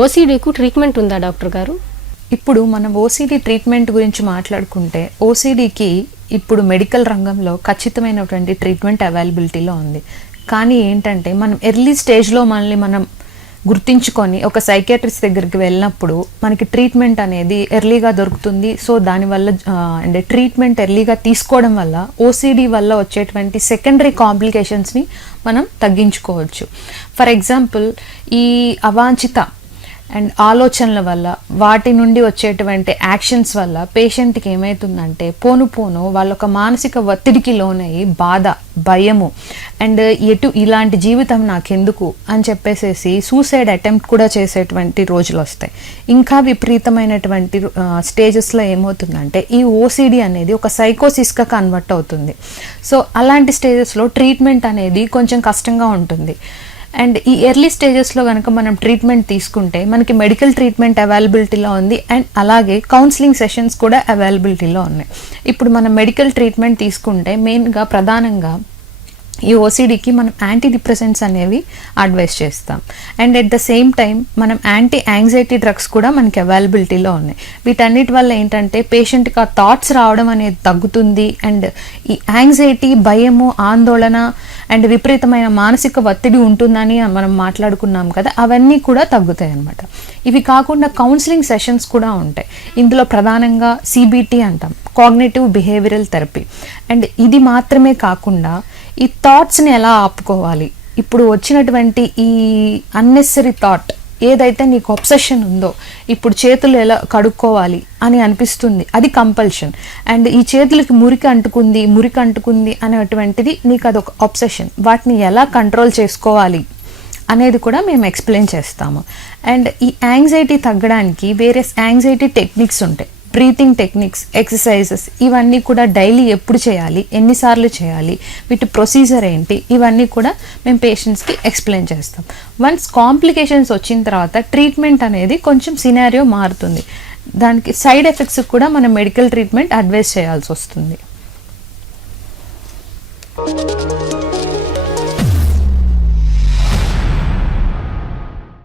ఓసీడీకు treatment ఉందా doctor గారు? ఇప్పుడు మనం ఓసీడీ ట్రీట్మెంట్ గురించి మాట్లాడుకుంటే ఓసీడీకి ఇప్పుడు మెడికల్ రంగంలో ఖచ్చితమైనటువంటి ట్రీట్మెంట్ అవైలబిలిటీలో ఉంది. కానీ ఏంటంటే మనం ఎర్లీ స్టేజ్లో మనల్ని మనం గుర్తించుకొని ఒక సైకాట్రిస్ట్ దగ్గరికి వెళ్ళినప్పుడు మనకి ట్రీట్మెంట్ అనేది ఎర్లీగా దొరుకుతుంది. సో దానివల్ల అంటే ట్రీట్మెంట్ ఎర్లీగా తీసుకోవడం వల్ల ఓసీడీ వల్ల వచ్చేటువంటి సెకండరీ కాంప్లికేషన్స్ని మనం తగ్గించుకోవచ్చు. ఫర్ ఎగ్జాంపుల్ ఈ అవాంఛిత అండ్ ఆలోచనల వల్ల వాటి నుండి వచ్చేటువంటి యాక్షన్స్ వల్ల పేషెంట్కి ఏమవుతుందంటే పోను పోను వాళ్ళొక మానసిక ఒత్తిడికి లోనయ్యి బాధ భయము అండ్ ఎటు ఇలాంటి జీవితం నాకెందుకు అని చెప్పేసేసి సూసైడ్ అటెంప్ట్ కూడా చేసేటువంటి రోజులు వస్తాయి. ఇంకా విపరీతమైనటువంటి స్టేజెస్లో ఏమవుతుందంటే ఈ ఓసిడి అనేది ఒక సైకోసిస్గా కన్వర్ట్ అవుతుంది. సో అలాంటి స్టేజెస్లో ట్రీట్మెంట్ అనేది కొంచెం కష్టంగా ఉంటుంది. అండ్ ఈ ఎర్లీ స్టేజెస్లో కనుక మనం ట్రీట్మెంట్ తీసుకుంటే మనకి మెడికల్ ట్రీట్మెంట్ అవైలబిలిటీలో ఉంది అండ్ అలాగే కౌన్సిలింగ్ సెషన్స్ కూడా అవైలబిలిటీలో ఉన్నాయి. ఇప్పుడు మనం మెడికల్ ట్రీట్మెంట్ తీసుకుంటే మెయిన్గా ప్రధానంగా ఈ ఓసీడీకి మనం యాంటీ డిప్రెసెంట్స్ అనేవి అడ్వైస్ చేస్తాం. And at the same time మనం యాంటీ యాంగ్జైటీ డ్రగ్స్ కూడా మనకి అవైలబిలిటీలో ఉన్నాయి. వీటన్నిటి వల్ల ఏంటంటే పేషెంట్కి ఆ థాట్స్ రావడం అనేది తగ్గుతుంది. అండ్ ఈ యాంగ్జైటీ భయము ఆందోళన అండ్ విపరీతమైన మానసిక ఒత్తిడి ఉంటుందని మనం మాట్లాడుకున్నాం కదా అవన్నీ కూడా తగ్గుతాయి అన్నమాట. ఇవి కాకుండా కౌన్సిలింగ్ సెషన్స్ కూడా ఉంటాయి. ఇందులో ప్రధానంగా సిబిటి అంటాం కాగ్నేటివ్ బిహేవియరల్ థెరపీ అండ్ ఇది మాత్రమే కాకుండా ఈ థాట్స్ని ఎలా ఆపుకోవాలి? ఇప్పుడు వచ్చినటువంటి ఈ అన్నెసరీ థాట్ ఏదైతే నీకు ఒబ్సెషన్ ఉందో ఇప్పుడు చేతులు ఎలా కడుక్కోవాలి అని అనిపిస్తుంది అది కంపల్షన్ అండ్ ఈ చేతులకి మురికి అంటుకుంది మురికి అంటుకుంది అనేటువంటిది నీకు అదొక ఒబ్సెషన్ వాటిని ఎలా కంట్రోల్ చేసుకోవాలి అనేది కూడా మేము ఎక్స్ప్లెయిన్ చేస్తాము. అండ్ ఈ యాంగ్జైటీ తగ్గడానికి వేరే యాంగ్జైటీ టెక్నిక్స్ ఉంటాయి. బ్రీతింగ్ టెక్నిక్స్ ఎక్సర్సైజెస్ ఇవన్నీ కూడా డైలీ ఎప్పుడు చేయాలి? ఎన్నిసార్లు చేయాలి? వీటి ప్రొసీజర్ ఏంటి? ఇవన్నీ కూడా మేము పేషెంట్స్కి ఎక్స్ప్లెయిన్ చేస్తాం. వన్స్ కాంప్లికేషన్స్ వచ్చిన తర్వాత ట్రీట్మెంట్ అనేది కొంచెం సినారియో మారుతుంది. దానికి సైడ్ ఎఫెక్ట్స్ కూడా మనం మెడికల్ ట్రీట్మెంట్ అడ్వైస్ చేయాల్సి వస్తుంది.